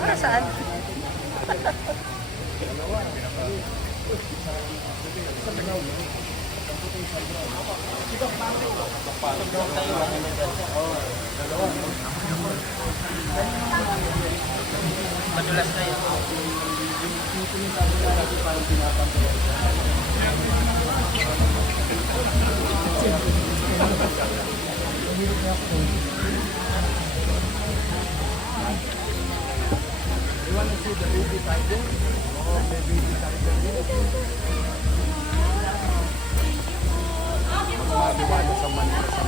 Para saan? Madulas na yun. You want to see the baby tiger? Oh, the baby tiger. Maliwanag sa Manila sa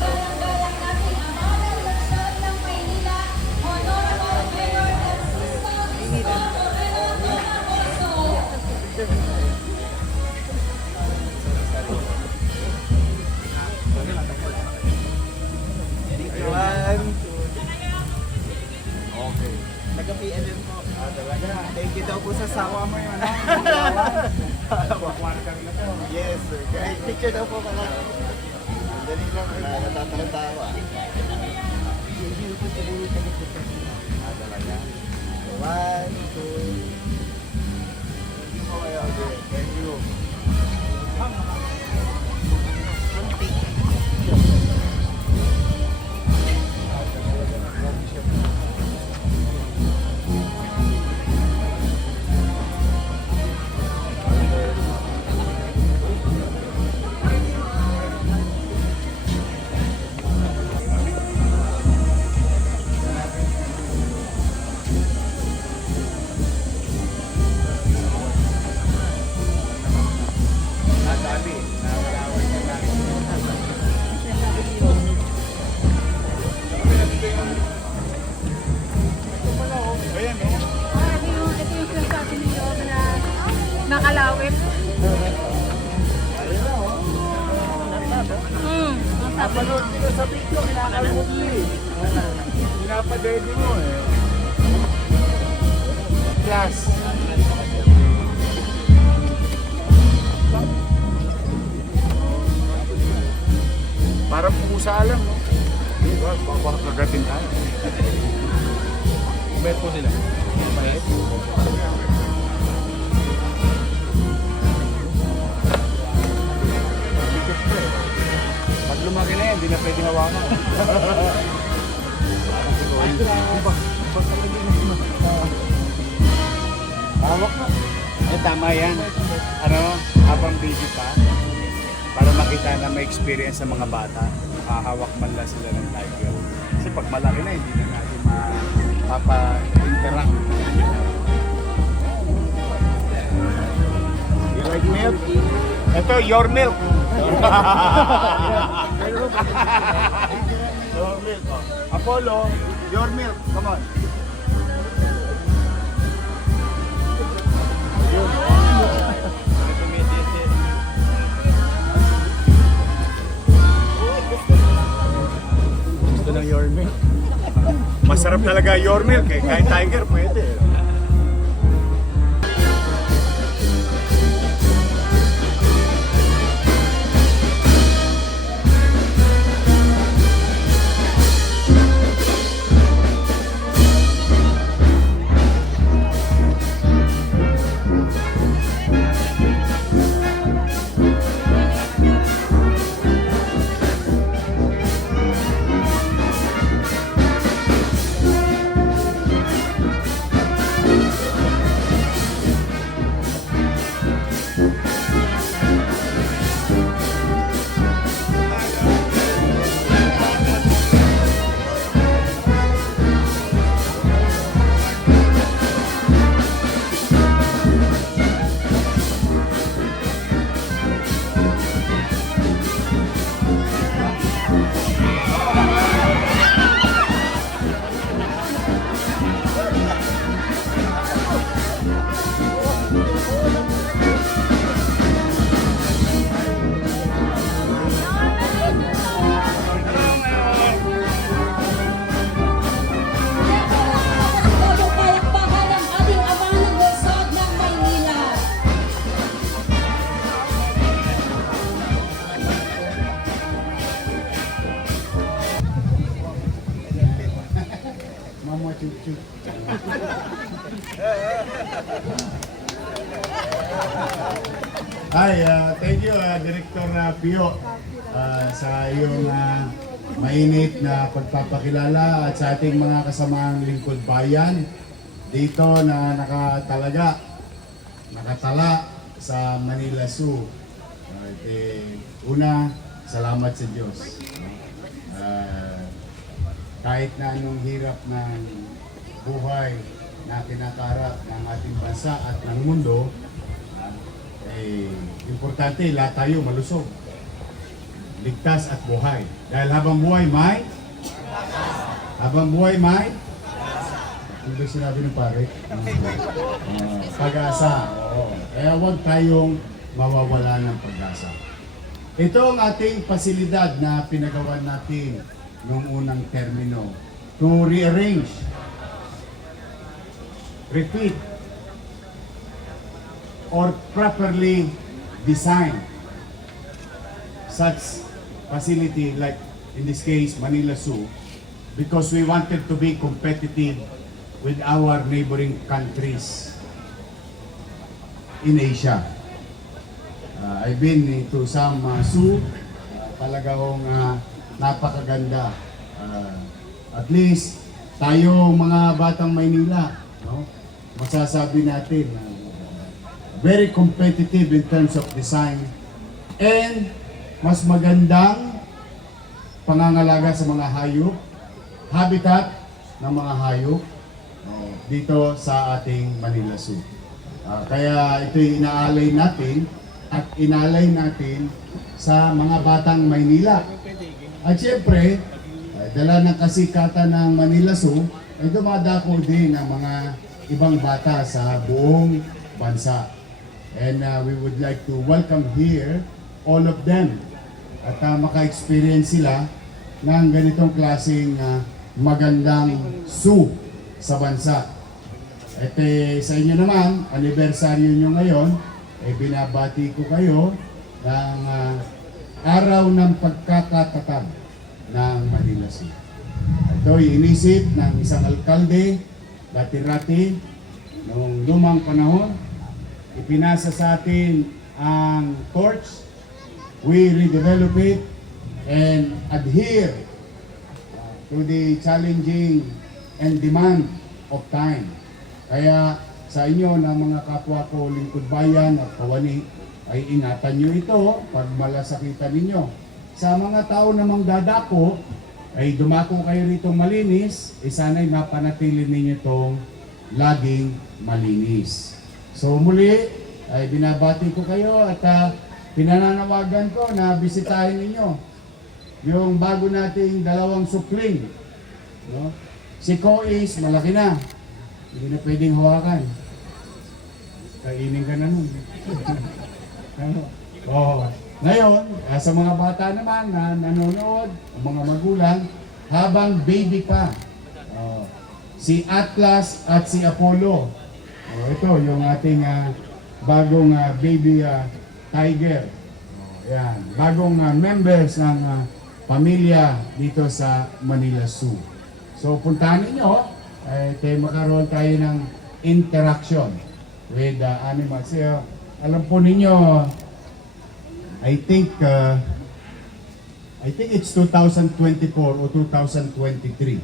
Okay. Taga-PLM po. Talaga. Thank you daw po sa sawa mo yun. Yes, sir. Kahit picture daw po pala. Dali lang, natataratawa. Talaga. 1, 2. Okay, thank you. Nakalawit. Napanood nila sa video, kinakalot mo eh. Pinapadedi mo eh. Class. Parang pusa lang, no? Diba? Baka kagatin tayo. Kumayat po sila. Kumayat? Pag lumaki na yan, hindi na pwede hawakan. Hawak na. Eh, tama yan. Ano, habang baby pa, para makita na may experience sa mga bata, hahawak man lang sila ng tiger. Kasi pag malaki na, hindi na natin mapapa-interact. You like milk? Ito, your milk. Your milk. Apollo, your milk. Come on. Gusto ng your milk. Masarap talaga your milk eh. Kahit tiger, pwede. Hi, thank you, Director Pio, sa iyong mainit na pagpapakilala at sa ating mga kasamang lingkod bayan dito na nakatala sa Manila Zoo. Una, salamat sa Diyos. Kahit na anong hirap ng buhay na kinakarap ng ating bansa at ng mundo, importante lahat tayo malusog, ligtas at buhay. Dahil habang buhay may ano ba sinabi ng pare? Pag-asa. Oo. Kaya huwag tayong mawawala ng pag-asa. Ito ang ating pasilidad na pinagawa natin noong unang termino to rearrange, repeat, or properly design such facility like in this case Manila Zoo, because we wanted to be competitive with our neighboring countries in Asia. I've been into some zoo, talagang napakaganda. At least tayo mga batang Maynila, no? Masasabi natin very competitive in terms of design and mas magandang pangangalaga sa mga hayop, habitat ng mga hayop dito sa ating Manila Zoo. Kaya ito'y inaalay natin at inalay natin sa mga batang Maynila. At siyempre, dala ng kasikatan ng Manila Zoo, ay dumadako din ang mga ibang bata sa buong bansa. And we would like to welcome here all of them at maka-experience sila ng ganitong klaseng magandang zoo sa bansa. At sa inyo naman, anibersaryo nyo ngayon, binabati ko kayo ng araw ng pagkakatatag ng Manila Zoo. Ito'y inisip ng isang alkalde, dati-rati, noong lumang panahon. Ipinasa sa atin ang torch, we redevelop it and adhere to the challenging and demand of time. Kaya sa inyo na mga kapwa ko lingkod bayan at kawani, ay ingatan nyo ito pag malasakitan ninyo. Sa mga tao namang dadako, ay dumako kayo rito malinis, sana'y mapanatili ninyo itong laging malinis. So muli, ay binabati ko kayo at pinananawagan ko na bisitahin ninyo yung bago nating dalawang supling. No? Si Kois, malaki na. Hindi na pwedeng hawakan. Kainin ka na nun. Ngayon, sa mga bata naman na nanonood, mga magulang, habang baby pa, si Atlas at si Apollo. Ito yung ating bagong baby tiger. Yan, bagong members ng pamilya dito sa Manila Zoo. So puntahan ninyo, magkaroon tayo ng interaction with animals. Alam po ninyo, I think it's 2024 or 2023.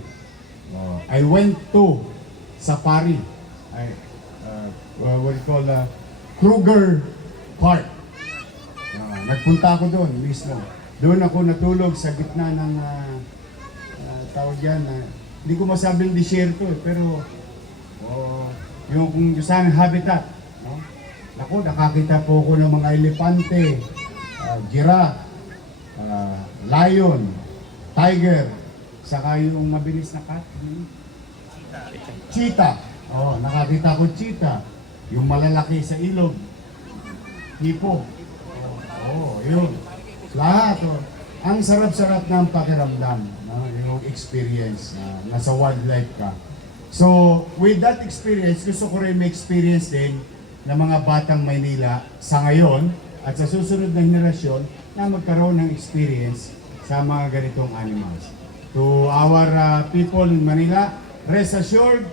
I went to safari. What you call Kruger Park. Nagpunta ako doon mismo. Doon ako natulog sa gitna ng tawag yan. Hindi ko masabing disyerto pero yung isang habitat. No? Ako, nakakita po ako ng mga elepante, giraffe, lion, tiger, saka yung mabilis na cat. Cheetah. Nakakita ko cheetah. Yung malalaki sa ilog. Hipo. Yun. Lahat. Ang sarap-sarap ng pakiramdam. Yung experience. Nasa wildlife ka. So, with that experience, gusto ko rin may experience din ng mga batang Maynila sa ngayon at sa susunod na henerasyon na magkaroon ng experience sa mga ganitong animals. To our people in Manila, rest assured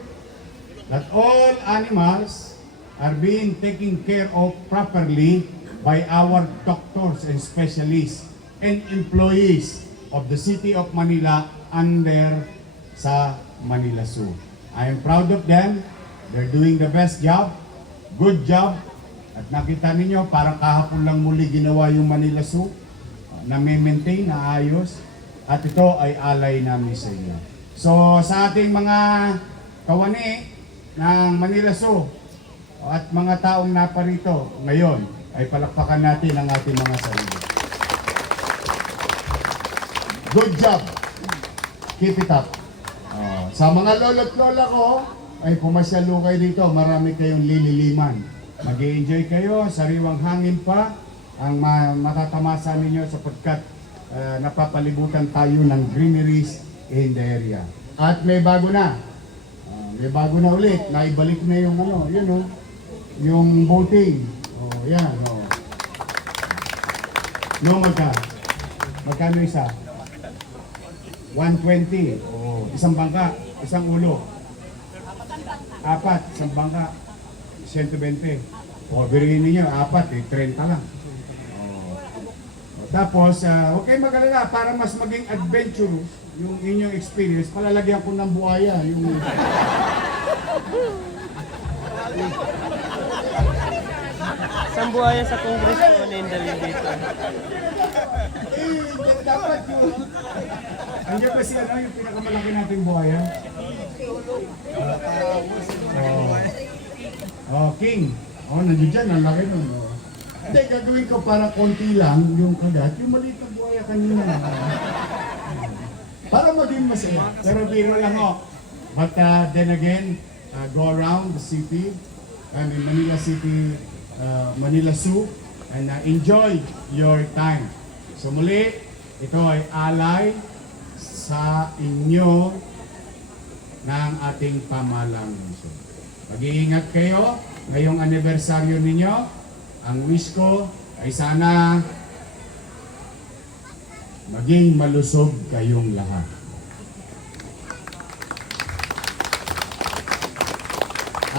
that all animals are being taken care of properly by our doctors and specialists and employees of the City of Manila under sa Manila Zoo. I am proud of them. They're doing the best job. Good job. At nakita ninyo, parang kahapon lang muli ginawa yung Manila Zoo. Na-maintain, naayos. At ito ay alay namin sa inyo. So sa ating mga kawani ng Manila Zoo at mga taong naparito ngayon, ay palakpakan natin ang ating mga sarili. Good job. Keep it up. Sa mga lolo't lola ko, ay pumasyalo kayo dito. Marami kayong lililiman. Mag-i-enjoy kayo, sariwang hangin pa ang matatamasa ninyo sapagkat napapalibutan tayo ng greeneries in the area. At may bago na. May bago na ulit. Naibalik na yung ano, yun o. Yung boating. Oh, yan. Oh. No, magkano isa? 120. Oh, isang bangka, isang ulo. Apat, isang bangka. 120. O, birihin ninyo, apat, 30 lang. Tapos, huwag kayong mag-alala para mas maging adventurous yung inyong experience. Palalagyan ko ng buhaya. Yung... Saan buhaya sa Congress mo na yung dalhin dito? Dapat yun. Andiyan ba siya, yung pinakamalaki nating buhaya? King. Nandiyan dyan, ang laki nun. Hindi, gagawin ko para konti lang yung kagat, yung maliit na buhaya kanina. Para maging masaya. Pero biro lang ho. But then again, go around the city, Manila City, Manila Zoo, and enjoy your time. So muli, ito ay alay sa inyo ng ating pamahalang lungsod. Mag-iingat kayo ngayong anibersaryo ninyo. Ang wish ko ay sana maging malusog kayong lahat.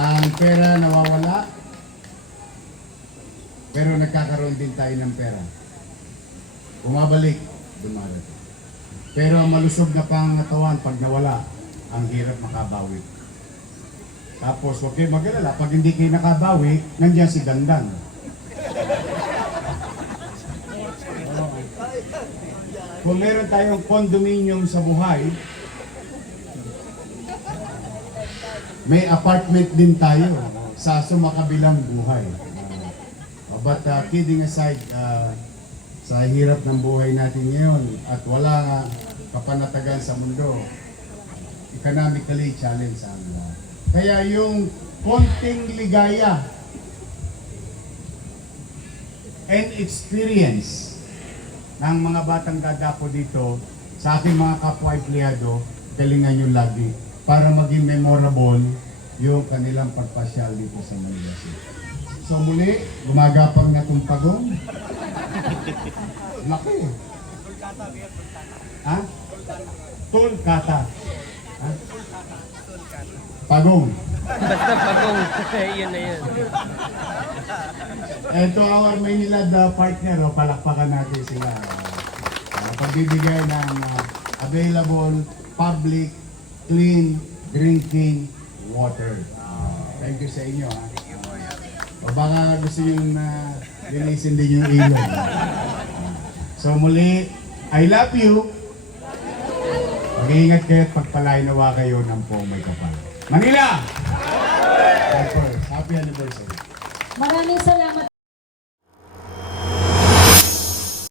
Ang pera nawawala, pero nagkakaroon din tayo ng pera. Bumabalik, dumarating. Pero malusog na pangatawan pag nawala, ang hirap makabawi. Tapos huwag kayo mag-alala, pag hindi kayo nakabawi, nandiyan si Dandan. Kung meron tayong condominium sa buhay, may apartment din tayo sa sumakabilang buhay. But kidding aside, sa hirap ng buhay natin ngayon at wala kapanatagan sa mundo, economically challenge ang lahat. Kaya yung konting ligaya and experience ng mga batang dadapo dito sa aking mga kapwa-empleyado, galingan nyo lagi para maging memorable yung kanilang pagpasyal dito sa Manila City. So muli, gumagapang na itong pagong. Laki. Ha? Tulkata. Ha? Pagong. Basta pagong. Yun na yun. Ito our Maynilad partner, palakpakan natin sila. Pagbibigay ng available public clean drinking water. Thank you sa inyo. O baka gusto nyo linisin din yung ilog. So muli, I love you. Mag-iingat kayo at pagpalain nawa kayo ng po may kapal. Manila! Happy anniversary. Maraming salamat